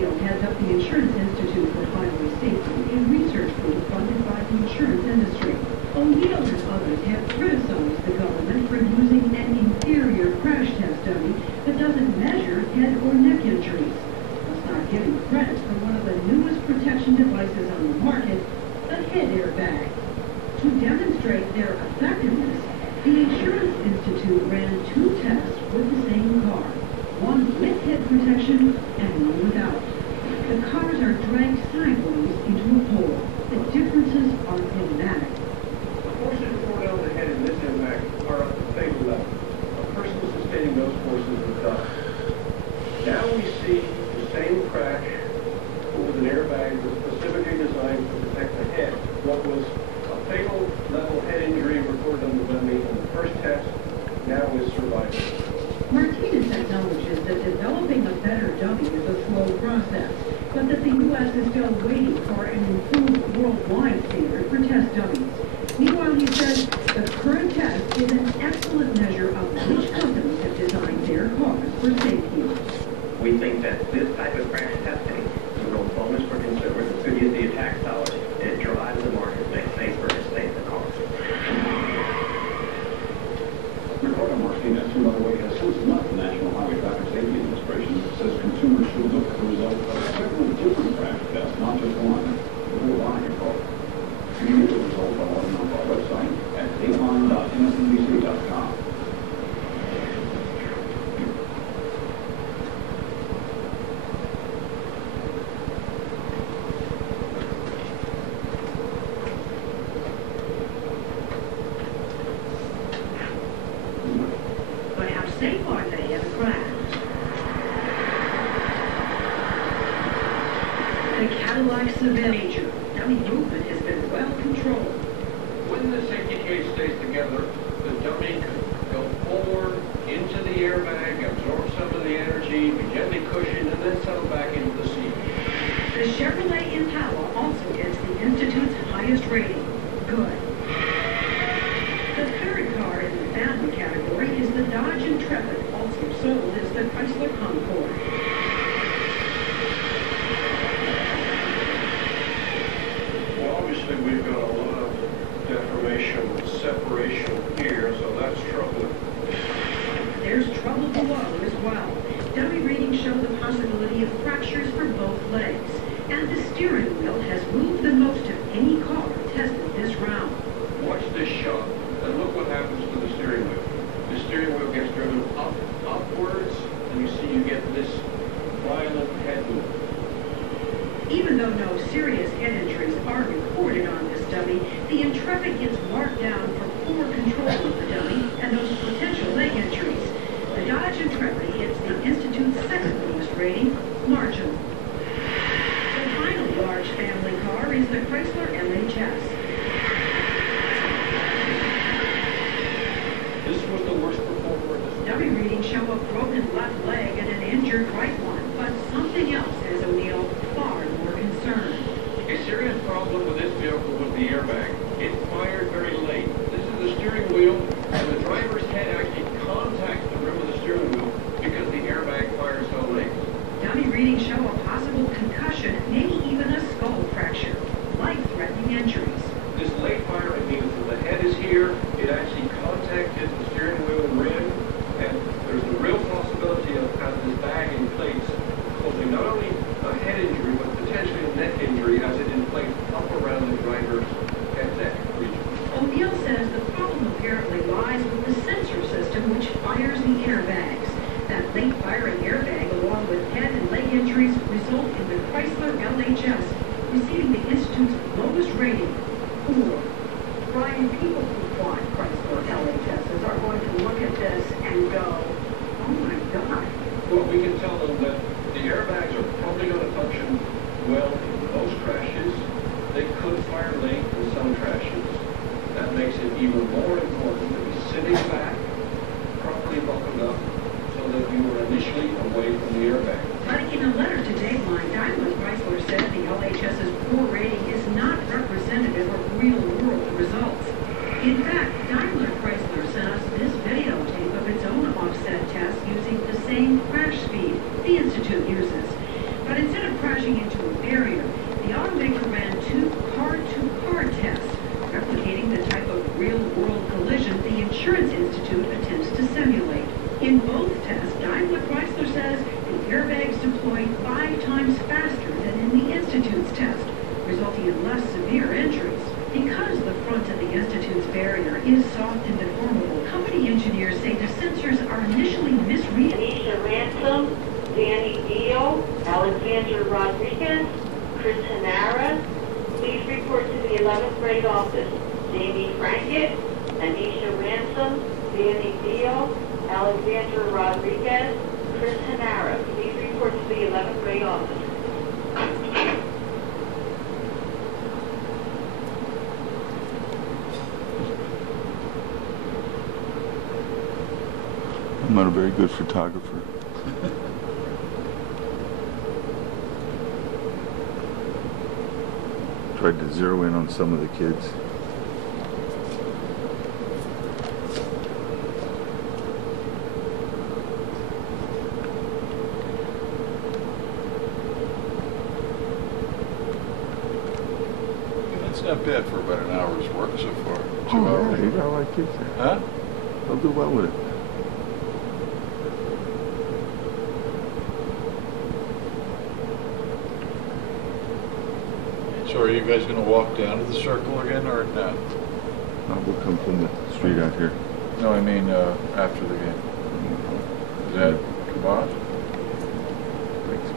O'Neill heads up the Insurance Institute for Highway Safety, a research group funded by the insurance industry. O'Neill and others have criticized the government for using an inferior crash test dummy that doesn't measure head or neck injuries. Let's not giving credit for one of the newest protection devices on the market, the head airbag. To demonstrate their effectiveness, the Insurance Institute ran 2 tests with the same car, one with head protection and one without. The cars are dragged sideways into a pole. The differences are dramatic. The forces poured down the head in this impact are at the fatal level. A person sustaining those forces would die. Now we see the same crash with an airbag that's specifically designed to protect the head. What was a fatal level head injury recorded on the dummy in the first test now is survival. Martinez acknowledges that developing a better dummy is a slow process, but that the U.S. is still waiting for an improved worldwide standard for test dummies. Meanwhile, he says the current test is an excellent measure of which companies have designed their cars for safety. We think that this type of crash testing is a real bonus for consumers. It's good use the tax dollars, and it drives the market to make safer and safer cars. Reporter Martinez, who, by the way, has since left the National Highway Traffic Safety Administration, says consumers should look at the results of several different crash tests, not just one, before buying a car. You can get the results by logging on to our website at dateline.msnbc.com. Safe are they in a crash? The Cadillac Seville dummy movement has been well controlled. When the safety case stays together, the dummy could go forward into the airbag, absorb some of the energy, be gently cushioned, and then settle back into the seat. The Chevrolet Impala also gets the Institute's highest rating, good. The third car in the family category is the Dodge Intrepid, also sold as the Chrysler Concord. Well, obviously we've got a lot of deformation, separation here, so that's troubling. There's trouble below as well. Dummy readings show the possibility of fractures for both legs, and the steering wheel has moved the most of any car tested this round. Watch this shot, and look what happens to the steering wheel. The steering wheel gets driven upwards, and you see you get this violent head movement. Even though no serious head injuries are recorded on this dummy, the Intrepid gets marked down for poor control of the dummy and those potential leg injuries. The Dodge Intrepid gets the Institute's second lowest rating, marginal. The final large family car is the Chrysler LHS. This was the worst performer in this. Dummy readings show a broken left leg and an injured right one, but something else has O'Neill far more concerned. A serious problem with this vehicle was the airbag. It fired very late. This is the steering wheel, and the driver's head actually contacts the rim of the steering wheel because the airbag fired so late. Dummy readings show a possible concussion, maybe even a skull fracture, life-threatening injuries. This late firing means that the head is here, it actually contacted the steering wheel rim, and there's a real possibility of having this bag inflates, causing not only a head injury, but potentially a neck injury as it inflates up around the driver's head neck region. O'Neill says the problem apparently lies with the sensor system which fires the airbags. That late firing airbag, along with head and leg injuries, result in the Chrysler LHS receiving the Institute's lowest rating, 4. Brian, people who bought Chrysler LHSs are going to look at this and go, oh my God. Well, we can tell them that the airbags are probably going to function well in most crashes. They could fire late in some crashes. That makes it even more important to be sitting back, properly buckled up, so that you were initially away from the airbag. But in a letter to Dateline, Daimler Chrysler said the LHS's poor rating is not representative of real-world results. In fact, Daimler Chrysler sent us this videotape of its own offset test using the same crash speed the Institute uses. But instead of crashing into a barrier, the automaker ran 2 car-to-car tests, replicating the type of real-world collision the Insurance Institute attempts to simulate. In both tests, Daimler Chrysler says the airbags deployed 5 times faster than in the Institute's test, resulting in less severe injuries. Because the front of the Institute's barrier is soft and deformable, company engineers say the sensors are initially misreading. Anisha Ransom, Danny Dio, Alexandra Rodriguez, Chris Hanara. Please report to the 11th grade office. Jamie Frankett, Anisha Ransom, Danny Dio, Alexandra Rodriguez, Chris Hanara. Please report to the 11th grade office. I'm not a very good photographer. Tried to zero in on some of the kids. That's not bad for about an hour's work so far. 2 Oh, hours. yeah, you got a lot of kids there. Huh? They'll do well with it. So are you guys going to walk down to the circle again or not? We'll come from the street out here. No, I mean after the game. Is that kibosh? Thanks.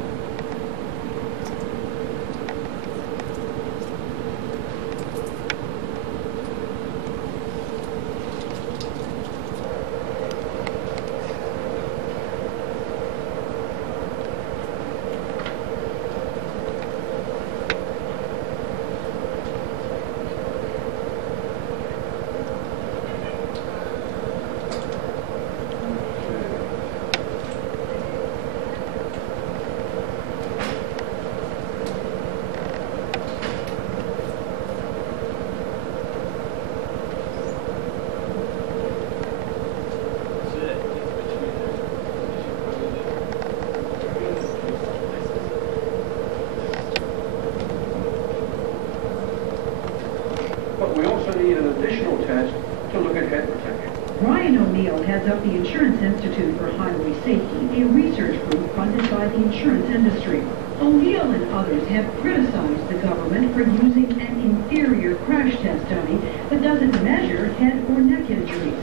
But we also need an additional test to look at head protection. Brian O'Neill heads up the Insurance Institute for Highway Safety, a research group funded by the insurance industry. O'Neill and others have criticized the government for using an inferior crash test dummy that doesn't measure head or neck injuries,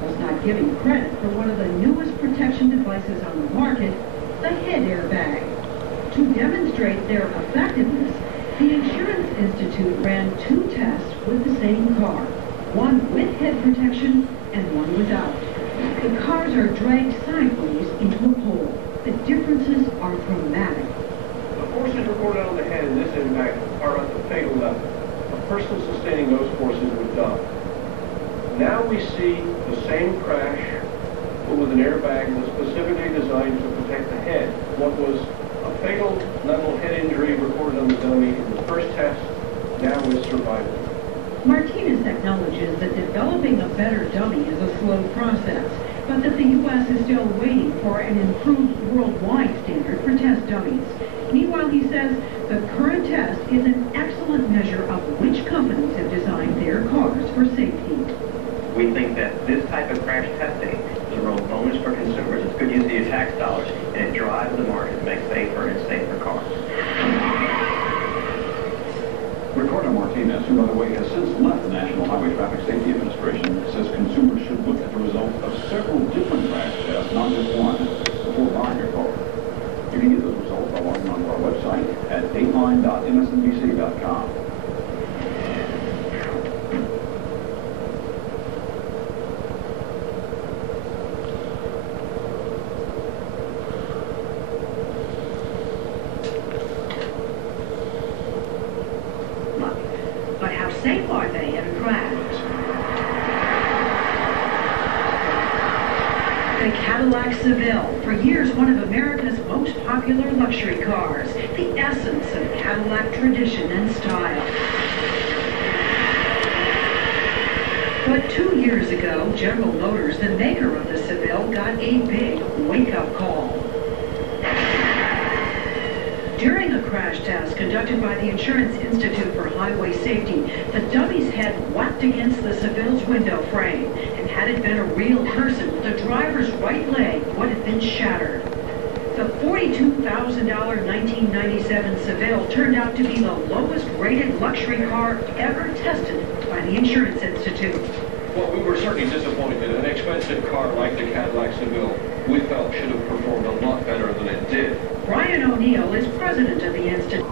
thus not giving credit for one of the newest protection devices on the market, the head airbag. To demonstrate their effectiveness, the Insurance Institute ran 2 tests with the same car, one with head protection and one without. The cars are dragged sideways into a pole. The differences are dramatic. The forces recorded on the head in this impact are at the fatal level. A person sustaining those forces would die. Now we see the same crash, but with an airbag that's specifically designed to protect the head. What was a fatal level head injury recorded on the dummy in the first test now is survival. Martinez acknowledges that developing a better dummy is a slow process, but that the U.S. is still waiting for an improved worldwide standard for test dummies. Meanwhile, he says the current test is an excellent measure of which companies have designed their cars for safety. We think that this type of crash testing is a real bonus for consumers. It's good use of your tax dollars, and it drives the market to make safer and safer cars. Ricardo Martinez, who, by the way, has since left the National Highway Traffic Safety Administration, says consumers should look at the results of several different crash tests, not just one, before buying a car. You can get those results by logging onto our website at dateline.msnbc.com. But how safe are they in a crash? The Cadillac Seville, for years one of America's most popular luxury cars, the essence of Cadillac tradition and style. But 2 years ago, General Motors, the maker of the Seville, got a big wake-up call. During a crash test conducted by the Insurance Institute for Highway Safety, the dummy's head whacked against the Seville's window frame. And had it been a real person, the driver's right leg would have been shattered. The $42,000 1997 Seville turned out to be the lowest rated luxury car ever tested by the Insurance Institute. Well, we were certainly disappointed. An expensive car like the Cadillac Seville, we felt should have performed a lot better than it did. Brian O'Neill is president of the Institute.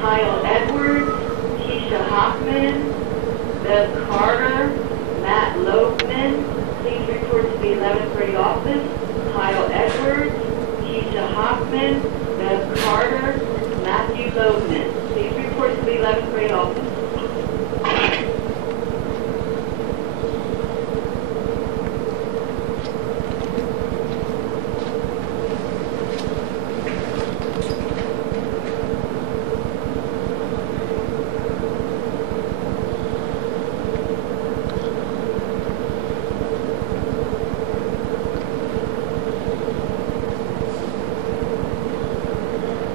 Kyle Edwards, Keisha Hoffman, Bev Carter, Matt Loebman. Please report to the 11th grade office. Kyle Edwards, Keisha Hoffman, Bev Carter, Matthew Loebman. Please report to the 11th grade office.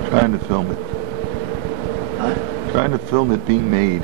Trying to film it. Huh? Trying to film it being made.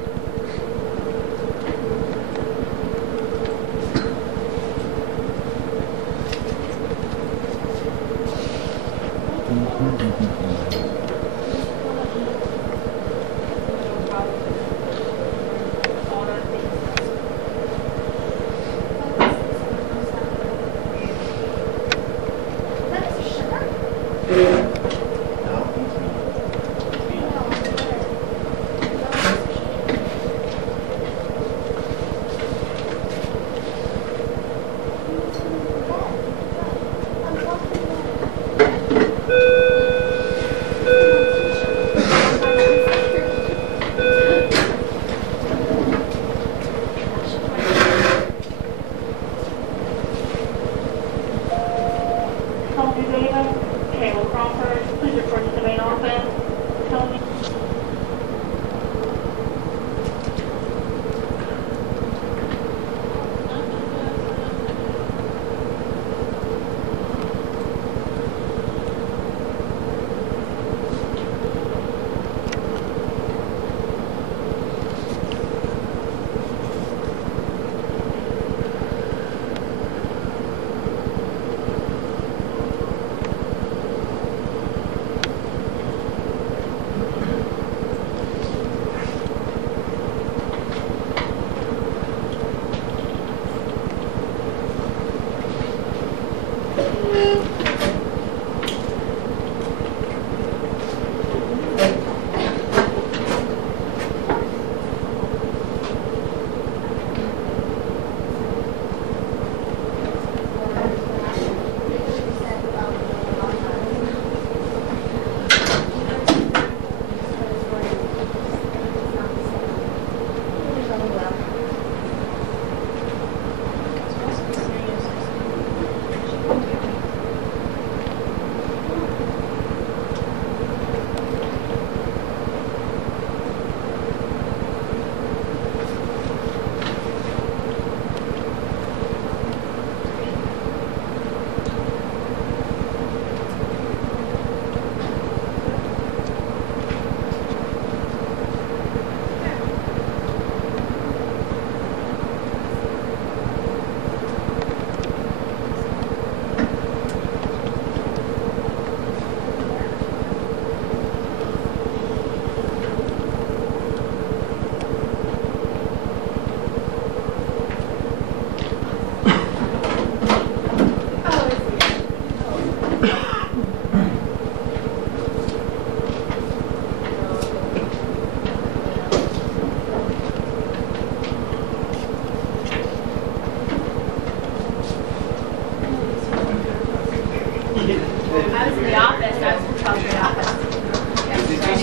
I was in the office. I was in the office.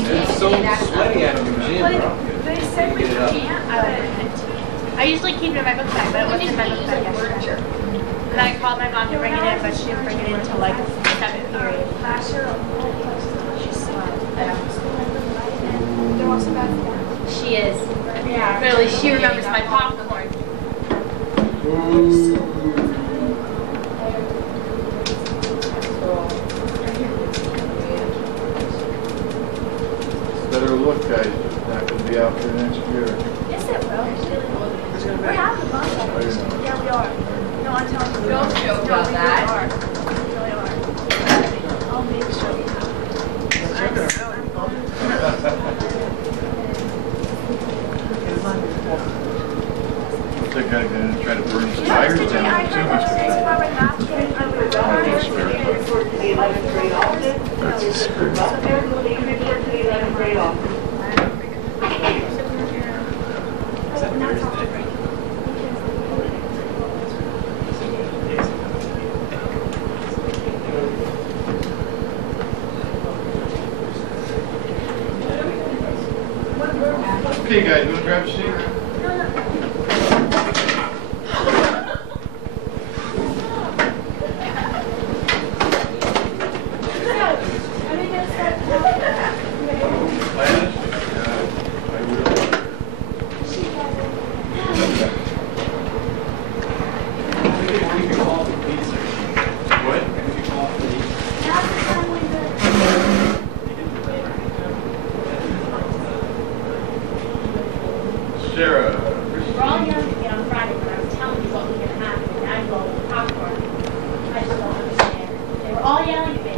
It's so sweaty out of the gym. But they said we can't. I usually keep it in my book bag, but it wasn't in my book bag yesterday. And then I called my mom to bring it in, but she didn't bring it in until like 7th period. She's smart. They're also bad. She is. Yeah. But at least she remembers my popcorn. Better look, guys. It's not going to be out there next year. Yes, it will. We're having a bonfire. Yeah, we are. No, I'm telling you. Don't joke about that. We really are. I'll make sure you have. They're going to try to burn the tires down too much. Report to the 11th grade office. That's a screw. Please report to the 11th grade office. Okay, guys, you want to grab a seat? Sarah. We're all young again on Friday, but I was telling you what was going to happen. And I go with popcorn. I just don't understand. They were all yelling at me.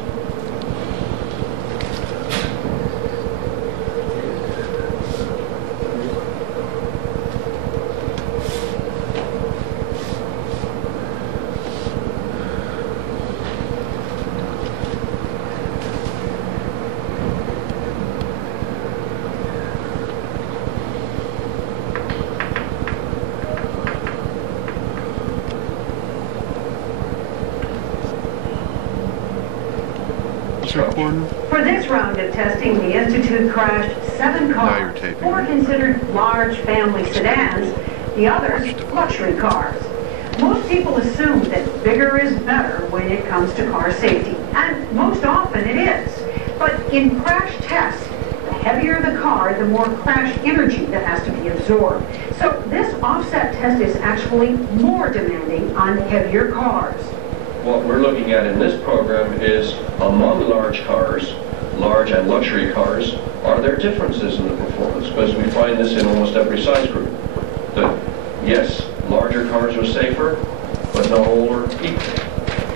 For this round of testing, the Institute crashed 7 cars. 4 considered large family sedans, the others luxury cars. Most people assume that bigger is better when it comes to car safety, and most often it is. But in crash tests, the heavier the car, the more crash energy that has to be absorbed. So this offset test is actually more demanding on heavier cars. What we're looking at in this program is among large cars, large and luxury cars, are there differences in the performance? Because we find this in almost every size group. That yes, larger cars are safer, but not all are equal.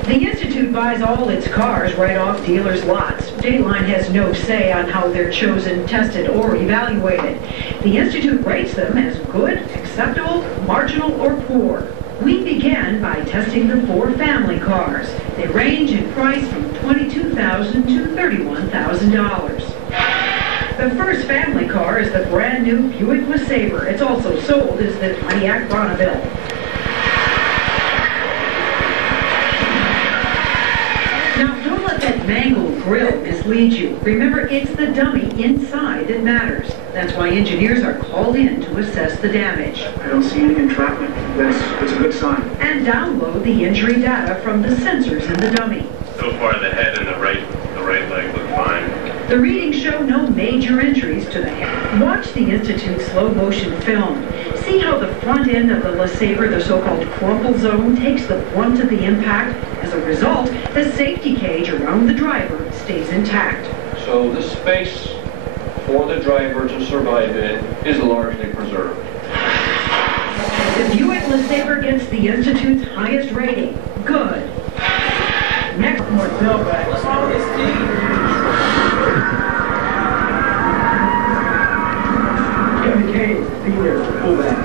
The Institute buys all its cars right off dealers' lots. Dateline has no say on how they're chosen, tested, or evaluated. The Institute rates them as good, acceptable, marginal, or poor. We began by testing the 4 family cars. They range in price from $22,000 to $31,000. The first family car is the brand new Buick LeSabre. It's also sold as the Pontiac Bonneville. Now, don't let that mangled grille mislead you. Remember, it's the dummy inside that matters. That's why engineers are called in to assess the damage. I don't see any entrapment. That's a good sign. And download the injury data from the sensors in the dummy. So far, the head and the right leg look fine. The readings show no major injuries to the head. Watch the Institute's slow-motion film. See how the front end of the LeSabre, the so-called crumple zone, takes the brunt of the impact. As a result, the safety cage around the driver stays intact. So the space for the driver to survive in is largely preserved. The Buick LeSabre gets the Institute's highest rating. Good. Next, more tailback. What's wrong with this team? Kevin Kane, senior, fullback.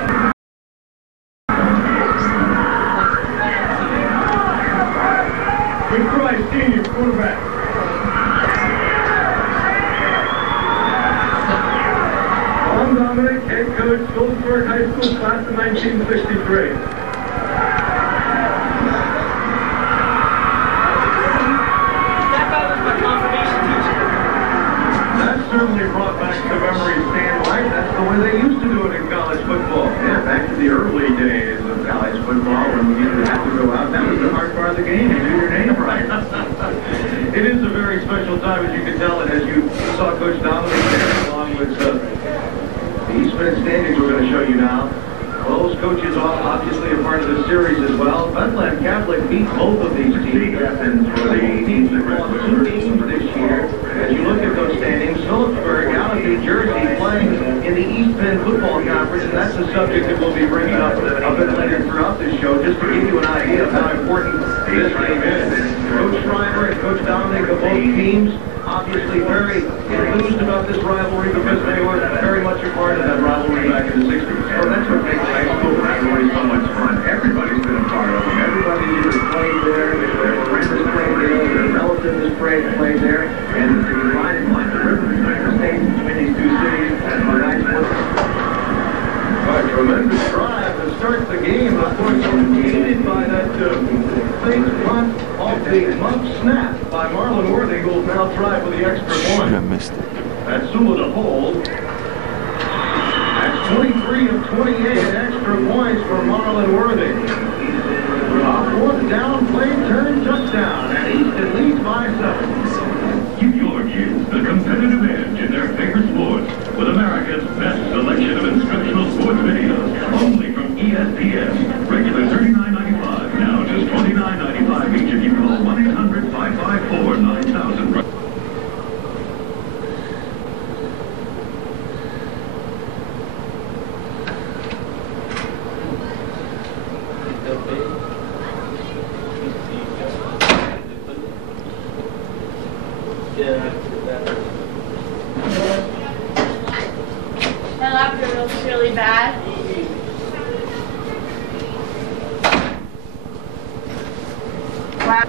Good Price, senior, quarterback. Tom Dominic, head coach, Goldsburg High School, class of 1963. That certainly brought back the memories, Stan, right? That's the way they used to do it in college football. Yeah, back to the early time, as you can tell, and as you saw Coach Dominic there, along with the Eastman standings we're going to show you now. Those coaches are obviously a part of this series as well. Bethlehem Catholic beat both of these teams. For the teams that won 2 games this year. As you look at those standings, Phillipsburg out of New Jersey playing in the East Bend Football Conference, and that's a subject that we'll be bringing up a bit later throughout this show, just to give you an idea of how important this game is. Coach Schreiber and Coach Dominic of both teams obviously very enthused about this rivalry because they were very much a part of that rivalry back in the 60s. Well, that's what makes high school rivalry so much fun. Everybody's been a part of them. Everybody either played there, their friend has played there, their relative has played there, and the dividing line, the river stays between these two cities, and the nice work. A tremendous drive to start the game, of course, aided by that fake punt off the muff snap by Marlon Worthy, who will now try for the extra point. I missed it. That's Sula to hold. That's 23 of 28 extra points for Marlon Worthy. Fourth down, play, turn, touchdown, and Easton leads by 7. Give your kids the competitive edge in their favorite sports with America's best selection of instructional sports videos, only from ESPN. Regular $39.95, now just $29.95 each if you call 1-800-554-9000. My laughter feels really bad. Wow.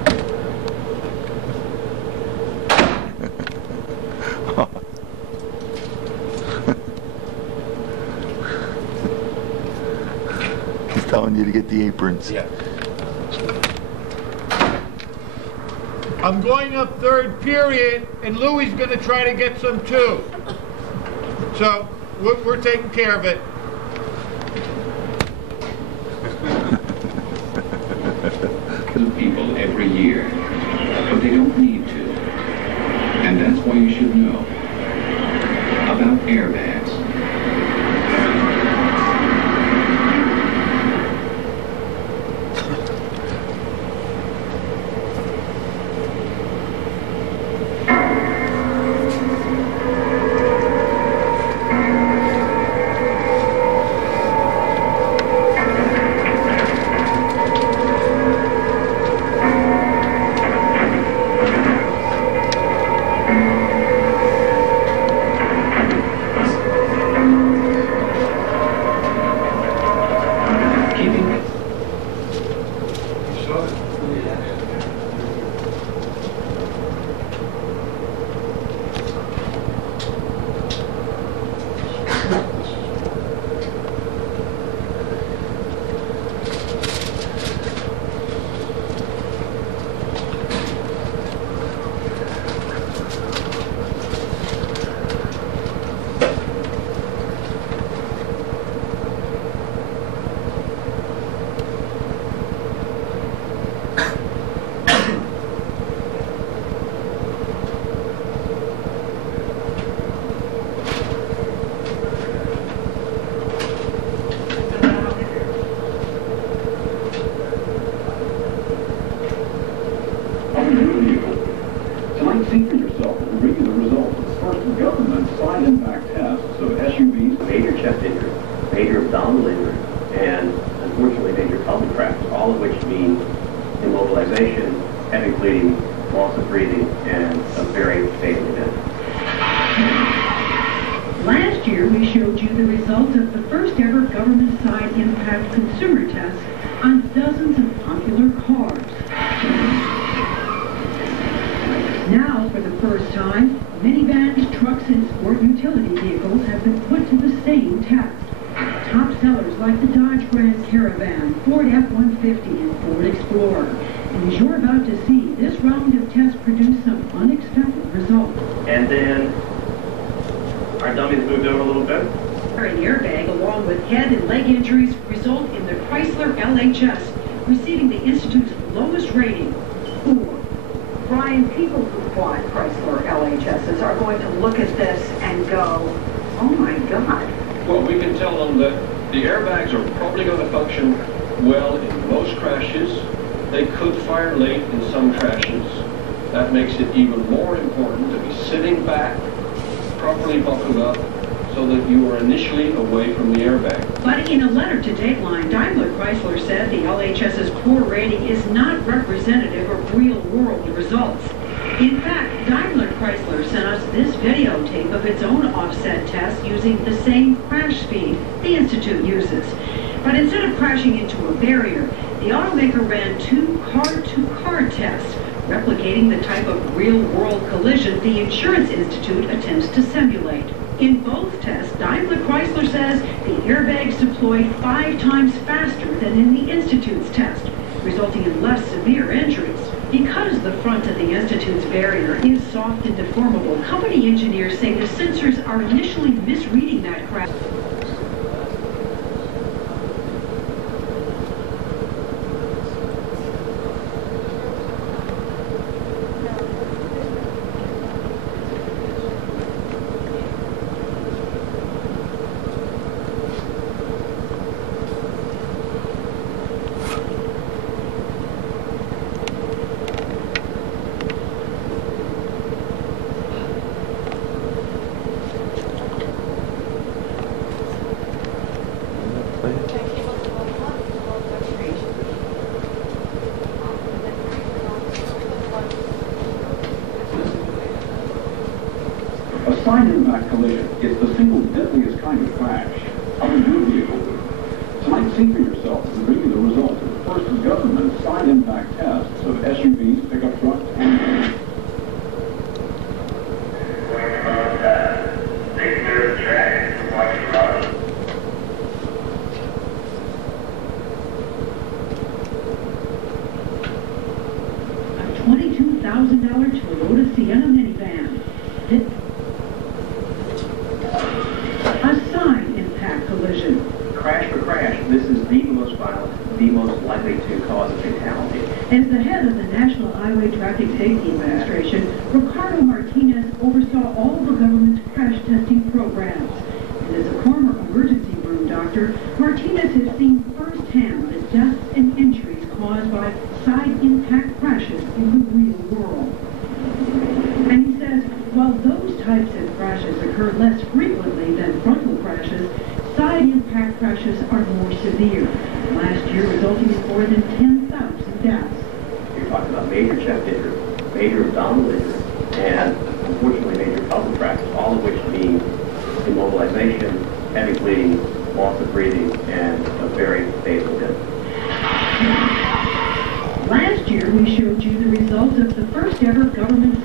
He's telling you to get the aprons. Yeah. I'm going up third period, and Louie's going to try to get some too. So we're taking care of it. Kill people every year, but they don't need to. And that's why you should know about airbags. Tonight, see for yourself and read the results of the first government side impact test of SUVs. Major chest injury, major abdominal injury, and unfortunately major pelvic fractures, all of which mean immobilization, heavy bleeding, loss of breathing, and a very fatal event. Last year, we showed you the results of the first ever government side impact consumer test on dozens of popular cars. Now, for the first time, minivans, trucks, and sport utility vehicles have been put to the same test. Top sellers like the Dodge Grand Caravan, Ford F-150, and Ford Explorer. And as you're about to see, this round of tests produced some unexpected results. And then our dummies moved over a little bit. An airbag, along with head and leg injuries, result in the Chrysler LHS receiving the Institute's lowest rating, 4. Brian, people who bought Chrysler LHSs are going to look at this and go, oh my God. Well, we can tell them that the airbags are probably going to function well in most crashes. They could fire late in some crashes. That makes it even more important to be sitting back, properly buckled up, so that you are initially away from the airbag. But in a letter to Dateline, Daimler Chrysler said the LHS's poor rating is not representative of real-world results. In fact, Daimler Chrysler sent us this videotape of its own offset test using the same crash speed the Institute uses. But instead of crashing into a barrier, the automaker ran 2 car-to-car tests, replicating the type of real-world collision the Insurance Institute attempts to simulate. In both tests, Daimler Chrysler says the airbags deployed 5 times faster than in the Institute's test, resulting in less severe injuries. Because the front of the Institute's barrier is soft and deformable, company engineers say the sensors are initially misreading that crash. A side impact collision is the single deadliest kind of crash. How would your vehicle do? Tonight, see for yourself and bring you the results of the first government side impact tests of SUVs, pickup trucks, and vans. A $22,000 Toyota Sienna minivan. A side impact collision. Crash for crash, this is the most violent, the most likely to cause a fatality. As the head of the National Highway Traffic Safety Administration, Ricardo Martinez oversaw all the government's crash testing programs. And as a former emergency room doctor, Martinez has seen firsthand the deaths and injuries caused by side impact crashes in the real world. And he says, while those types of crashes occur less frequently than frontal crashes, side impact crashes are more severe, last year resulting in more than 10,000 deaths. You're talking about major chest injury, major abdominal injury, and unfortunately major pelvic fractures, all of which mean immobilization, heavy bleeding, loss of breathing, and a very fatal death. Last year, we showed you the results of the first ever government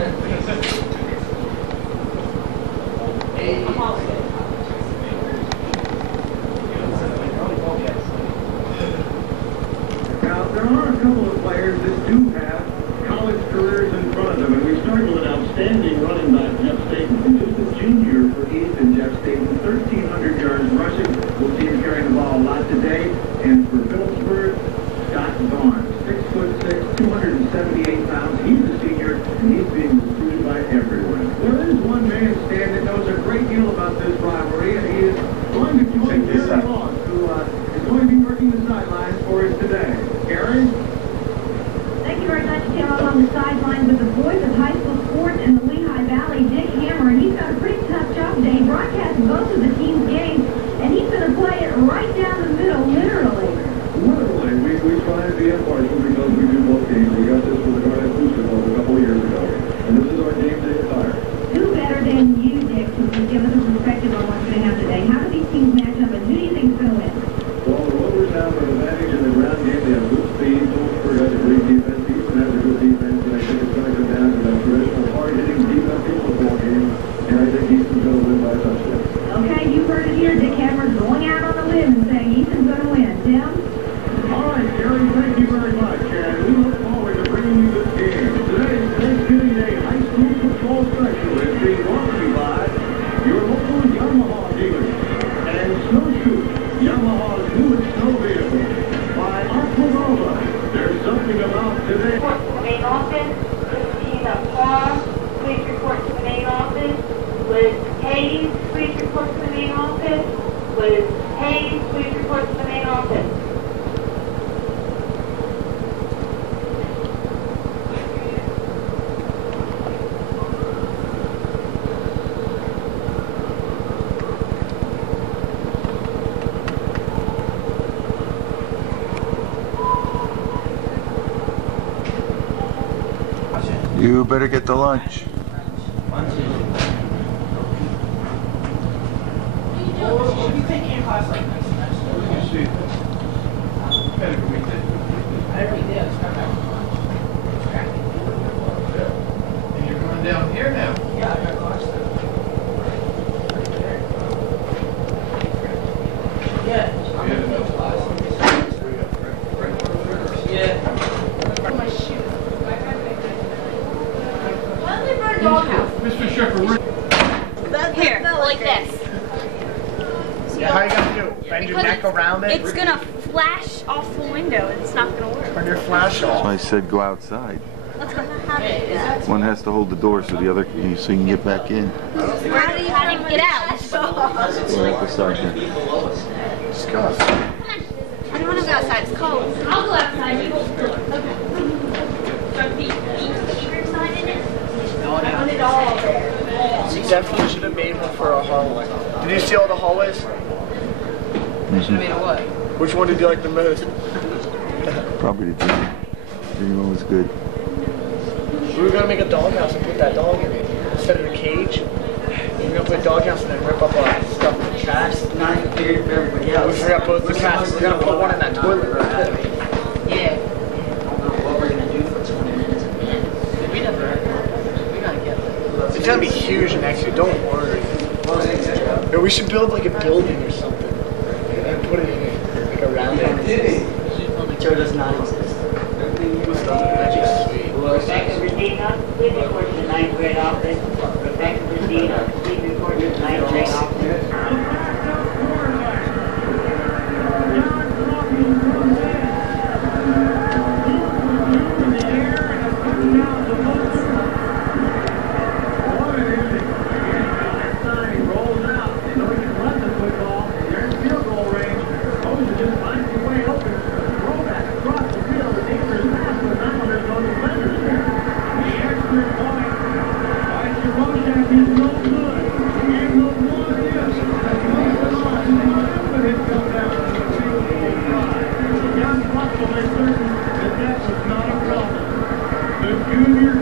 Now, there are a couple of players that do have college careers in front of them, and we start with an outstanding running back, Jeff Staten, who is the junior for East, and Jeff Staten, 1,300 yards rushing. We'll see him carrying the ball a lot today. And for Phillipsburg, Scott Barnes, 6'6", 278 pounds. He's a senior, and he's being recruited by everyone. There is one man, Stan, that knows a great deal about this rivalry, and he is going to join Gary Moss, who is going to be working the sidelines for us today. Gary? Thank you very much, Tim. I'm on the sidelines with the voice of high school sports in the Lehigh Valley, Dick Hammer, and he's got a pretty tough job today, broadcasting both of the team's games, and he's going to play it right down the middle, literally. Literally, we try and be impartial because we do both games. We got this for the Garnet Booster Bowl a couple of years ago, and this is our game day attire. Who better than you, Dick, to give us a perspective on what's going to happen today? How do these teams match up, and who do you think is going to win? Well, the Rovers have an advantage in the ground game. They have good speed. Phillipsburg has a great defense. Eastman has a good defense, and I think it's going to come down to that traditional hard-hitting defensive football game, and I think Easton's going to win by a touchdown. Okay, you heard it here. Dick Hammer going out on a limb and saying Easton's going to win. Tim? All right, Gary, thank you very much, and we look forward to bringing you this game. Today's Thanksgiving Day High School Football Special is being brought to you by your local Yamaha dealer and Snowshoe, Yamaha's newest snow vehicle, by Aquanova. There's something about today. Report to the main office. Christina Parr, please report to the main office. Liz Hayes, please report to the main office. Liz Hayes, please report to the main office. You better get the lunch. And you're going down here now. Yeah, I got lost there. Yeah. Yeah. My shoe. Why don't they burn a doghouse? Mr. Shiffert, Here, like this. Yeah, how you gonna do? Bend your neck around it? It's gonna flash off the window. It's not gonna work. Turn your flash That's off. why I said go outside. Let's go. How do you do that? One has to hold the door so the other so you can get back in. How do you get out? Go outside then. Just go. I don't want to go outside. It's cold. I'll go outside. You go. Okay. Sign in it. I want it all there. You definitely should have made one for a hallway. Did you see all the hallways? Should have made a what? Which one did you like the most? Probably the dream. Dream one was good. We were gonna make a doghouse and put that dog in it instead of a cage. We were gonna put a doghouse and then rip up our stuff in the cats. Not fair for everybody else. We forgot both the cats. We're gonna put one in that toilet. Yeah. I don't know what we're gonna do for 20 minutes at the end. We gotta get It's gonna be huge next year. Don't worry. Yeah, we should build like a building or something and put it in it, like around it. The show does not exist. Rebecca Regina, please report to the 9th grade office. Rebecca Regina, please report to the 9th grade office. Junior